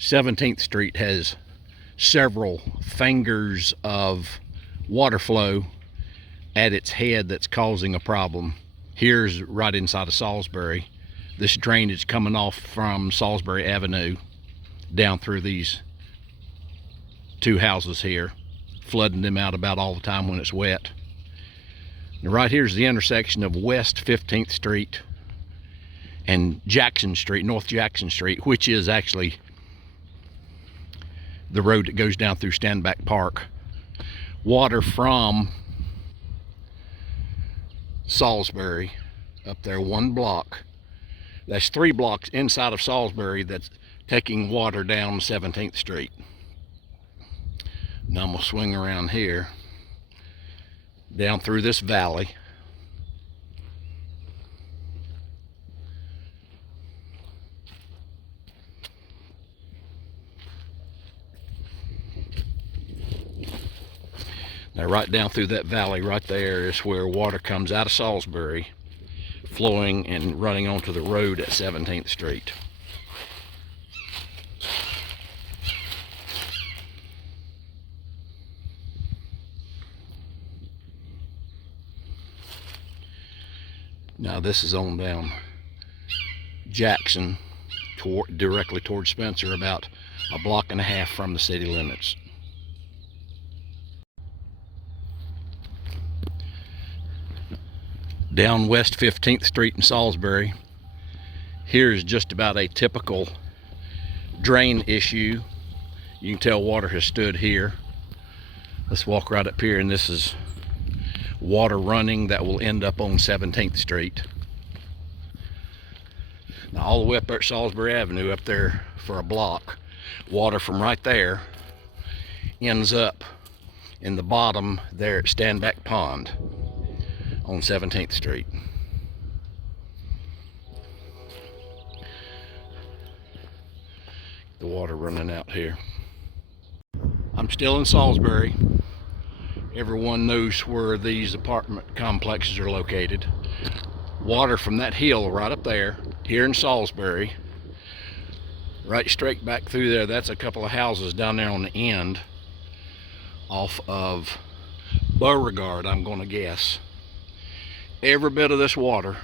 17th Street has several fingers of water flow at its head that's causing a problem. Here's right inside of Salisbury. This drainage coming off from Salisbury Avenue down through these two houses here, flooding them out about all the time when it's wet. Now right here's the intersection of West 15th Street and Jackson Street, North Jackson Street, which is actually the road that goes down through Standback Park. Water from Salisbury up there, one block. That's 3 blocks inside of Salisbury that's taking water down 17th Street. Now I'm gonna swing around here, down through this valley. Now right down through that valley right there is where water comes out of Salisbury, flowing and running onto the road at 17th Street. Now this is on down Jackson, directly towards Spencer, about a block and a half from the city limits. Down West 15th Street in Salisbury, here's just about a typical drain issue. You can tell water has stood here. Let's walk right up here, and this is water running that will end up on 17th Street. Now all the way up there at Salisbury Avenue, up there for a block, water from right there ends up in the bottom there at Standback Pond on 17th Street. The water running out here. I'm still in Salisbury. Everyone knows where these apartment complexes are located. Water from that hill right up there, here in Salisbury, right straight back through there. That's a couple of houses down there on the end off of Beauregard, I'm going to guess. Every bit of this water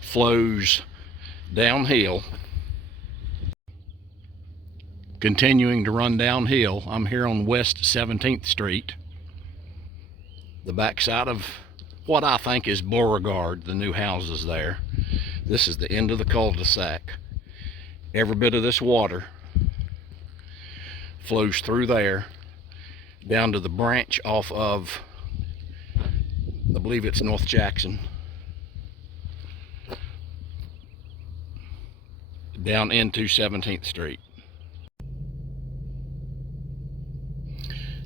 flows downhill, continuing to run downhill. I'm here on West 17th Street, the backside of what I think is Beauregard, the new houses there. This is the end of the cul-de-sac. Every bit of this water flows through there down to the branch off of, I believe it's North Jackson, down into 17th Street.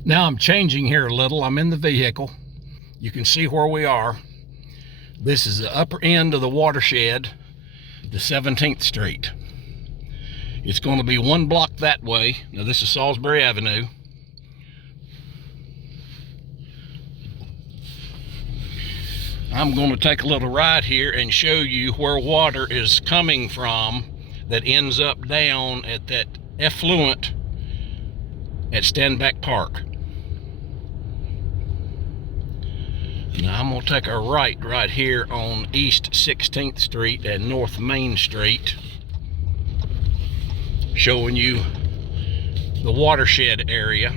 Now I'm changing here a little. I'm in the vehicle. You can see where we are. This is the upper end of the watershed to 17th Street. It's going to be 1 block that way. Now this is Salisbury Avenue. I'm going to take a little ride here and show you where water is coming from that ends up down at that effluent at Standback Park. Now I'm going to take a right here on East 16th Street and North Main Street, showing you the watershed area.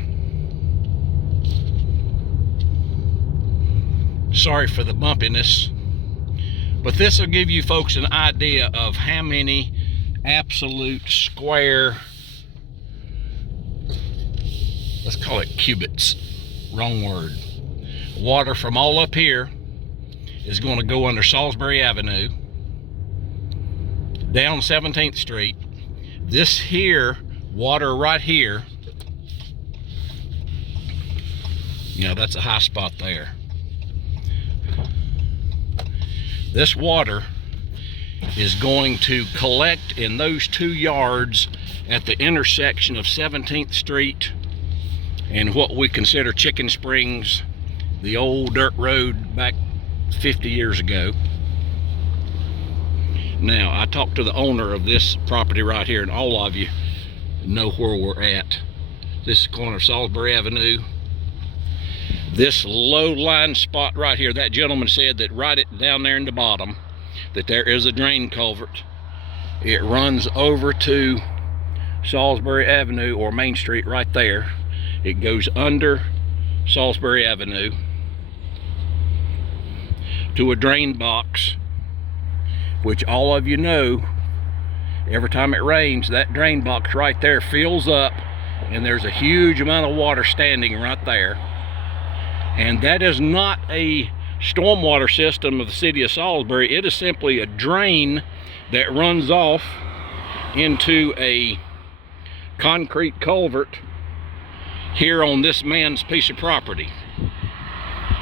Sorry for the bumpiness, but this will give you folks an idea of how many absolute square, let's call it cubits, wrong word, water from all up here is going to go under Salisbury Avenue, down 17th Street. This here, water right here, you know, that's a high spot there. This water is going to collect in those 2 yards at the intersection of 17th Street and what we consider Chicken Springs, the old dirt road back 50 years ago. Now, I talked to the owner of this property right here, and all of you know where we're at. This is the corner of Salisbury Avenue. This low line spot right here, that gentleman said that right it down there in the bottom, that there is a drain culvert. It runs over to Salisbury Avenue, or Main Street right there. It goes under Salisbury Avenue to a drain box, which all of you know, every time it rains, that drain box right there fills up, and there's a huge amount of water standing right there. And that is not a stormwater system of the city of Salisbury. It is simply a drain that runs off into a concrete culvert here on this man's piece of property.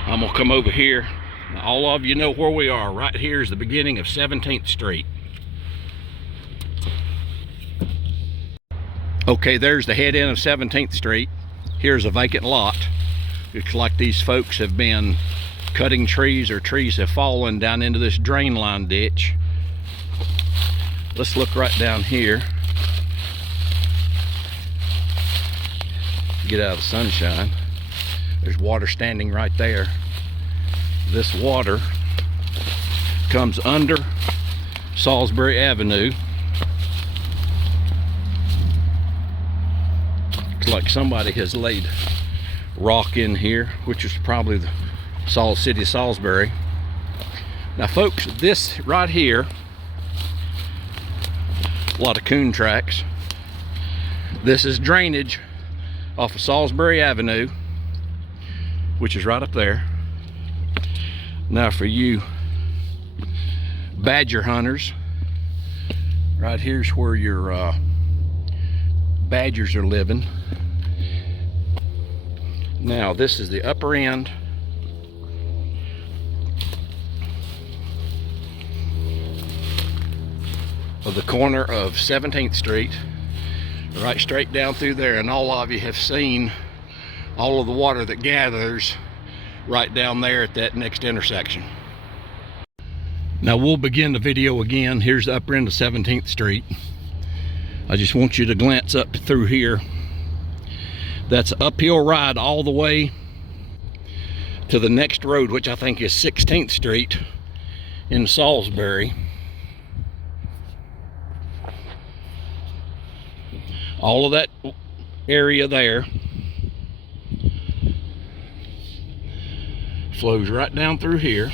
I'm gonna come over here. Now, all of you know where we are. Right here is the beginning of 17th Street. Okay, there's the head end of 17th Street. Here's a vacant lot. Looks like these folks have been cutting trees, or trees have fallen down into this drain line ditch. Let's look right down here. Get out of the sunshine. There's water standing right there. This water comes under Salisbury Avenue. Looks like somebody has laid rock in here, which is probably the city of Salisbury. Now folks, this right here, a lot of coon tracks. This is drainage off of Salisbury Avenue, which is right up there. Now for you badger hunters, right here's where your badgers are living. Now this is the upper end of the corner of 17th Street, right straight down through there, and all of you have seen all of the water that gathers right down there at that next intersection. Now we'll begin the video again. Here's the upper end of 17th Street. I just want you to glance up through here. That's an uphill ride all the way to the next road, which I think is 16th Street in Salisbury. All of that area there flows right down through here.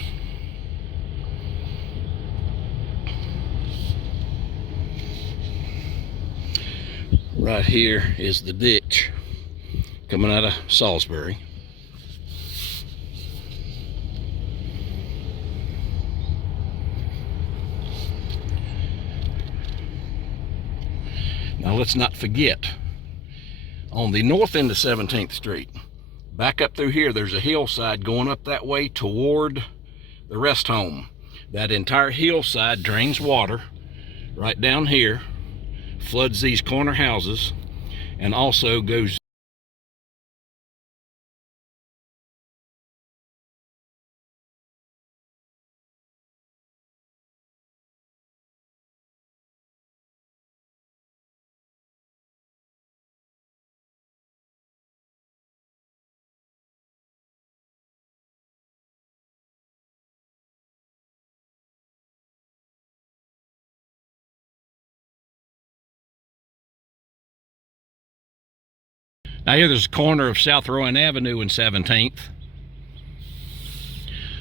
Right here is the ditch coming out of Salisbury. Now let's not forget, on the north end of 17th Street, back up through here, there's a hillside going up that way toward the rest home. That entire hillside drains water right down here, floods these corner houses, and also goes now here there's a corner of South Rowan Avenue and 17th.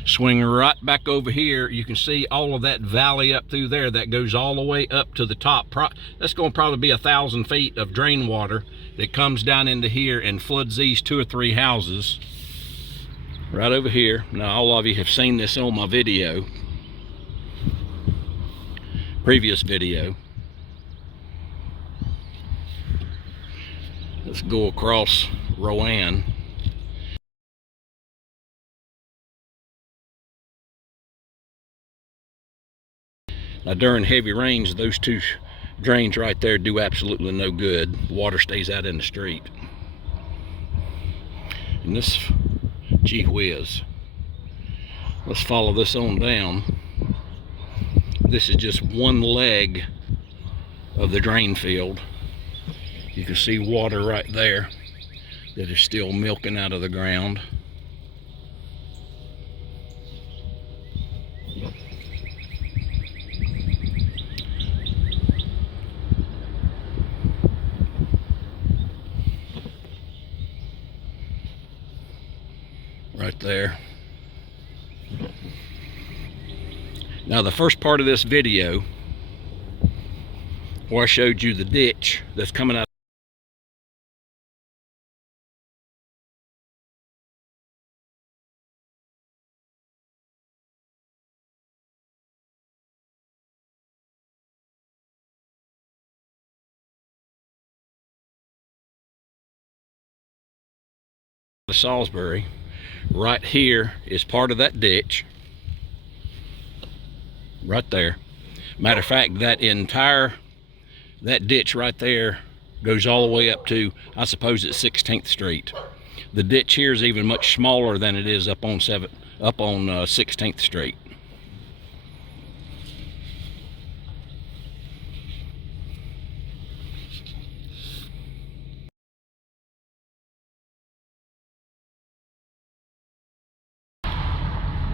Swing right back over here, you can see all of that valley up through there that goes all the way up to the top. That's going to probably be 1,000 feet of drain water that comes down into here and floods these 2 or 3 houses right over here. Now all of you have seen this on my video, previous video. Let's go across Rowan. Now during heavy rains, those 2 drains right there do absolutely no good. Water stays out in the street. And this, gee whiz. Let's follow this on down. This is just one leg of the drain field. You can see water right there that is still milking out of the ground. Right there. Now the first part of this video where I showed you the ditch that's coming out of Salisbury, right here is part of that ditch. Right there. Matter of fact, that ditch right there goes all the way up to, I suppose it's 16th Street. The ditch here is even much smaller than it is up on 16th Street.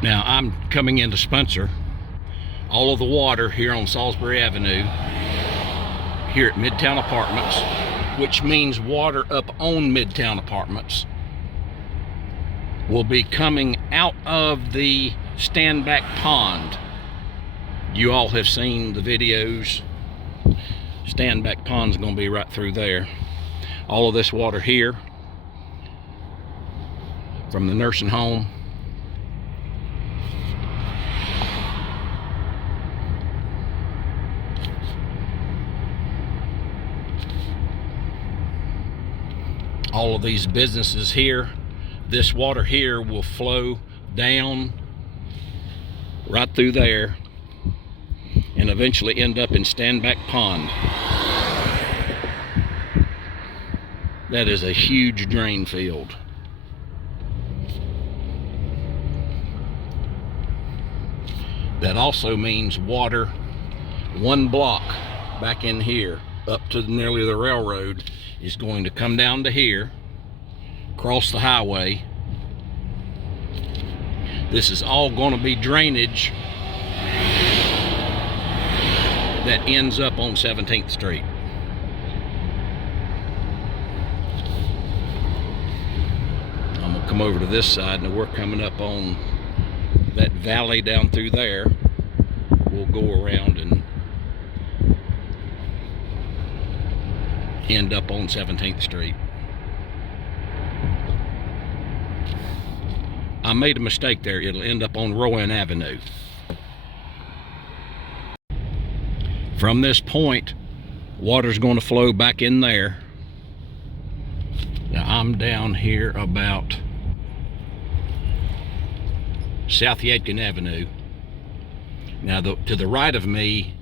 Now I'm coming into Spencer. All of the water here on Salisbury Avenue, here at Midtown Apartments, which means water up on Midtown Apartments, will be coming out of the stand-back pond. You all have seen the videos. Stand-back pond's gonna be right through there. All of this water here from the nursing home all of these businesses here, this water here will flow down right through there and eventually end up in Stand-Back Pond. That is a huge drain field. That also means water 1 block back in here up to nearly the railroad is going to come down to here, cross the highway. This is all going to be drainage that ends up on 17th Street. I'm gonna come over to this side, and we're coming up on that valley down through there. We'll go around and end up on 17th Street. I made a mistake there. It'll end up on Rowan Avenue. From this point, water's going to flow back in there. Now I'm down here about South Yadkin Avenue. Now to the right of me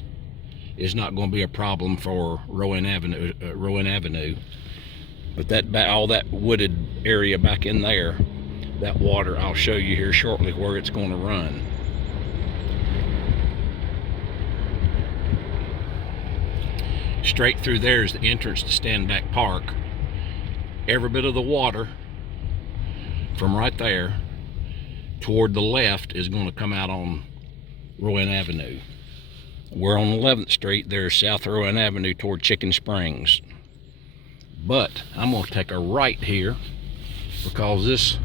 is not going to be a problem for Rowan Avenue, but all that wooded area back in there, that water, I'll show you here shortly where it's going to run. Straight through there is the entrance to Stand-Back Park. Every bit of the water from right there toward the left is going to come out on Rowan Avenue. We're on 11th Street. There's South Rowan Avenue toward Chicken Springs. But I'm going to take a right here because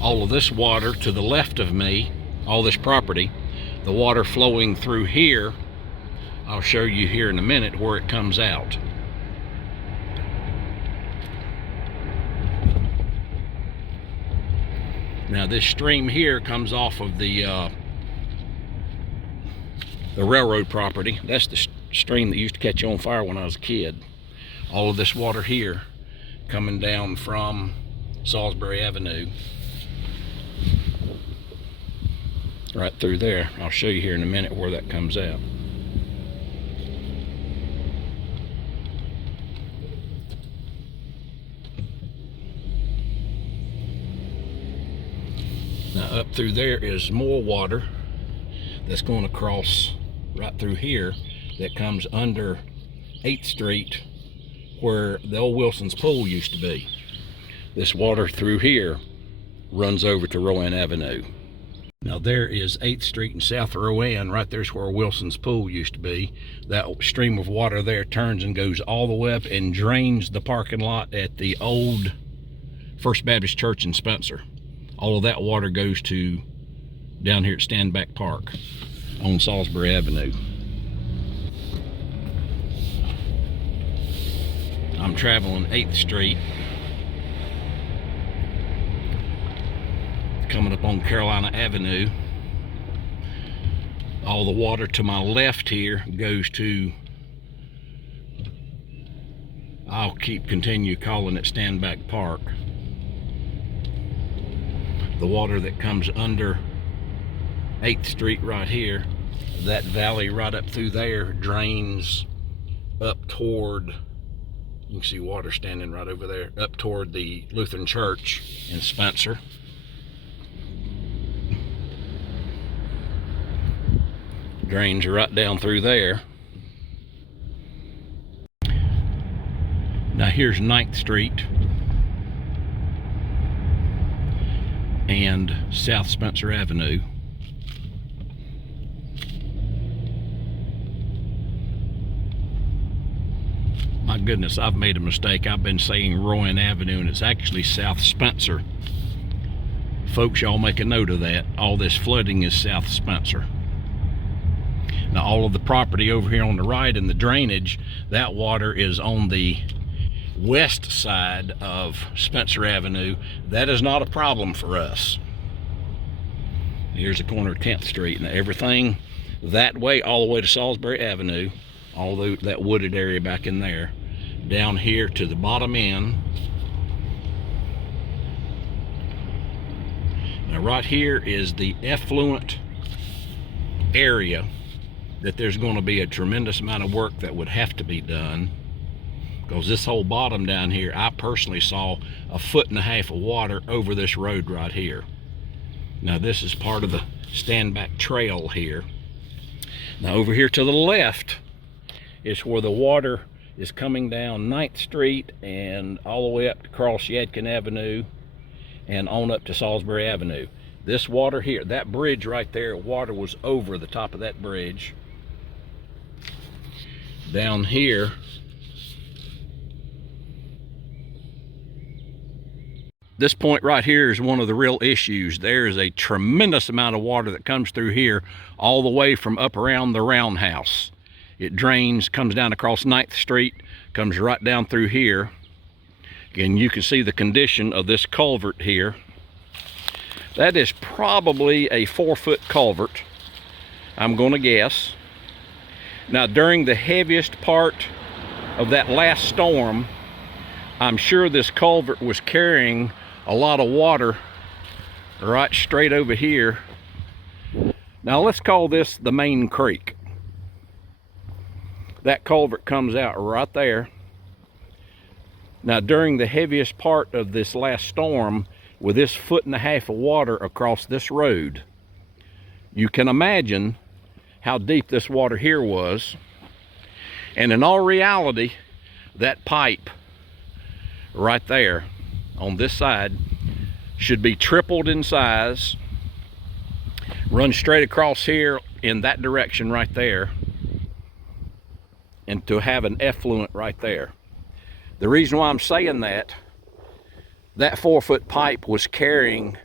all of this water to the left of me, all this property, the water flowing through here, I'll show you here in a minute where it comes out. Now this stream here comes off of the railroad property. That's the stream that used to catch on fire when I was a kid. All of this water here coming down from Salisbury Avenue right through there. I'll show you here in a minute where that comes out. Now up through there is more water that's going to cross right through here that comes under 8th Street where the old Wilson's Pool used to be. This water through here runs over to Rowan Avenue. Now there is 8th Street and South Rowan. Right there's where Wilson's Pool used to be. That stream of water there turns and goes all the way up and drains the parking lot at the old First Baptist Church in Spencer. All of that water goes to down here at Standback Park on Salisbury Avenue. I'm traveling 8th Street, coming up on Carolina Avenue. All the water to my left here goes to, I'll continue calling it Standback Park. The water that comes under 8th Street right here, that valley right up through there drains up toward, you can see water standing right over there, up toward the Lutheran Church in Spencer. Drains right down through there. Now here's 9th Street and South Spencer Avenue. My goodness, I've made a mistake. I've been saying Rowan Avenue and it's actually South Spencer. Folks, y'all make a note of that. All this flooding is South Spencer. Now all of the property over here on the right and the drainage, that water is on the west side of Spencer Avenue. That is not a problem for us. Here's the corner of 10th Street. Now everything that way, all the way to Salisbury Avenue, all that wooded area back in there, down here to the bottom end. Now right here is the effluent area that there's going to be a tremendous amount of work that would have to be done, because this whole bottom down here, I personally saw 1.5 feet of water over this road right here. Now this is part of the Standback Trail here. Now over here to the left is where the water is coming down 9th Street and all the way up across Yadkin Avenue and on up to Salisbury Avenue. This water here, that bridge right there, water was over the top of that bridge. Down here, this point right here is one of the real issues. There is a tremendous amount of water that comes through here all the way from up around the roundhouse. It drains, comes down across 9th Street, comes right down through here. And you can see the condition of this culvert here. That is probably a 4-foot culvert, I'm going to guess. Now during the heaviest part of that last storm, I'm sure this culvert was carrying a lot of water right straight over here. Now let's call this the main creek. That culvert comes out right there. Now during the heaviest part of this last storm, with this 1.5 feet of water across this road, you can imagine how deep this water here was. And in all reality, that pipe right there on this side should be tripled in size, run straight across here in that direction right there, and to have an effluent right there. The reason why I'm saying that 4-foot pipe was carrying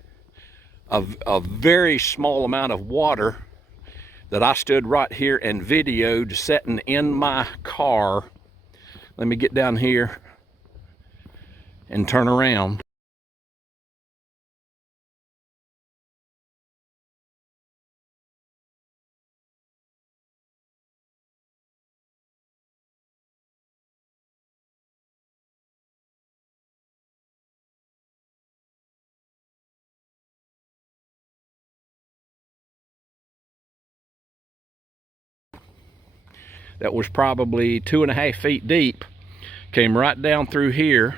a very small amount of water that I stood right here and videoed sitting in my car. Let me get down here and turn around. That was probably 2.5 feet deep, came right down through here,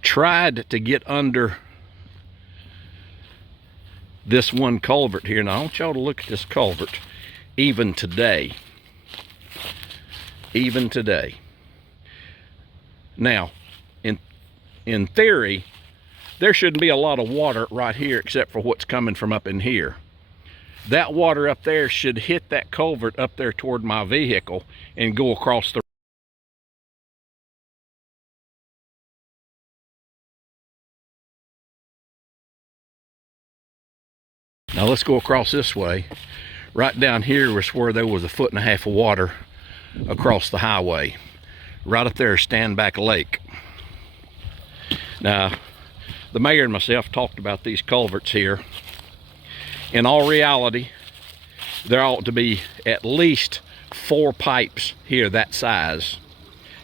tried to get under this one culvert here. Now I want y'all to look at this culvert even today. even today. Now, in theory, there shouldn't be a lot of water right here except for what's coming from up in here. That water up there should hit that culvert up there toward my vehicle and go across the. Now let's go across this way. Right down here was where there was 1.5 feet of water across the highway. Right up there is Standback Lake. Now, the mayor and myself talked about these culverts here. In all reality, there ought to be at least 4 pipes here that size,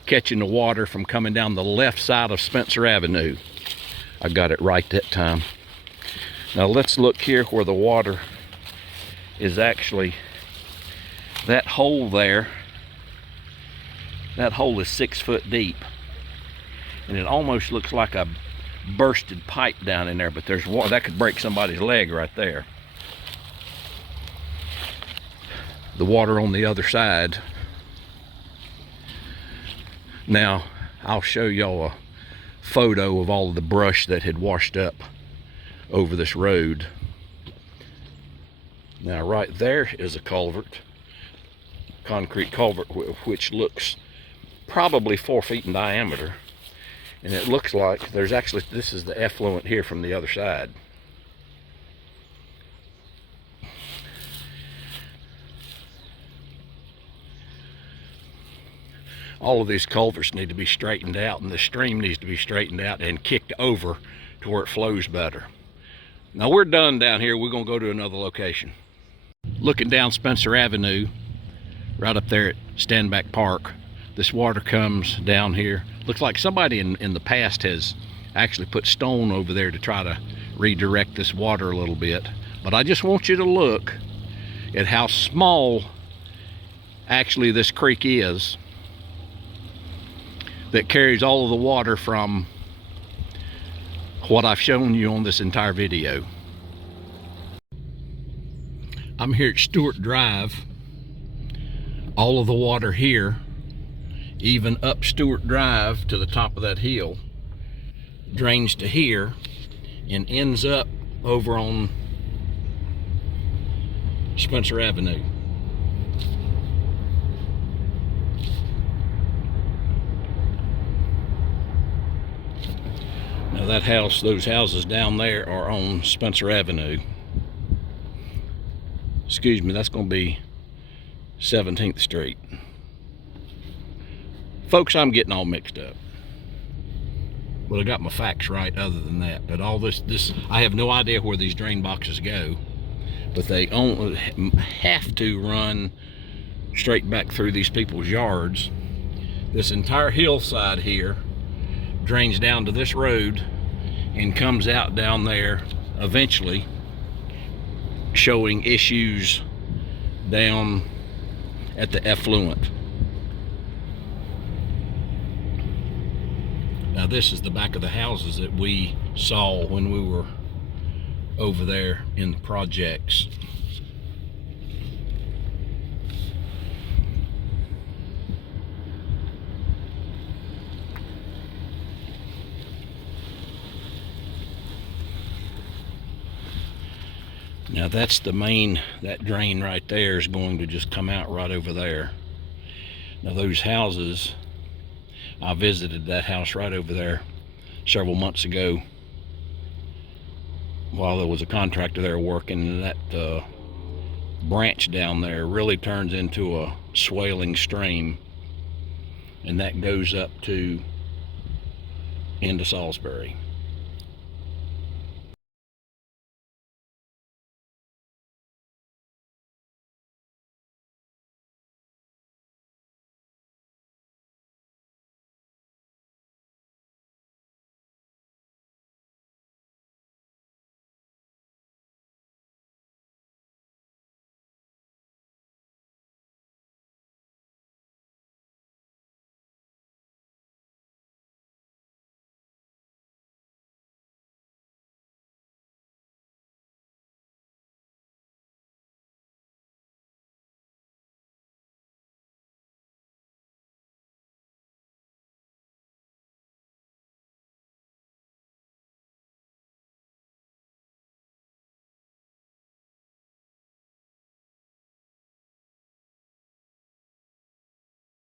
catching the water from coming down the left side of Spencer Avenue. I got it right that time. Now let's look here where the water is actually, that hole there, that hole is 6 foot deep. And it almost looks like a bursted pipe down in there, but there's water that could break somebody's leg right there. The water on the other side. Now I'll show y'all a photo of all of the brush that had washed up over this road. Now right there is a culvert, concrete culvert, which looks probably 4 feet in diameter. And it looks like there's actually, this is the effluent here from the other side. All of these culverts need to be straightened out, and the stream needs to be straightened out and kicked over to where it flows better. Now we're done down here. We're gonna go to another location. Looking down Spencer Avenue, right up there at Standback Park, this water comes down here. Looks like somebody in the past has actually put stone over there to try to redirect this water a little bit. But I just want you to look at how small actually this creek is that carries all of the water from what I've shown you on this entire video. I'm here at Stewart Drive. All of the water here, even up Stewart Drive to the top of that hill, drains to here and ends up over on Spencer Avenue. Now that house, those houses down there are on Spencer Avenue. Excuse me, that's going to be 17th Street. Folks, I'm getting all mixed up. Well, I got my facts right other than that. But all this, I have no idea where these drain boxes go. But they only have to run straight back through these people's yards. This entire hillside here drains down to this road and comes out down there eventually, showing issues down at the effluent. Now this is the back of the houses that we saw when we were over there in the projects. Now that's the main, that drain right there is going to just come out right over there. Now those houses, I visited that house right over there several months ago while there was a contractor there working, and that branch down there really turns into a swailing stream, and that goes up to into Salisbury.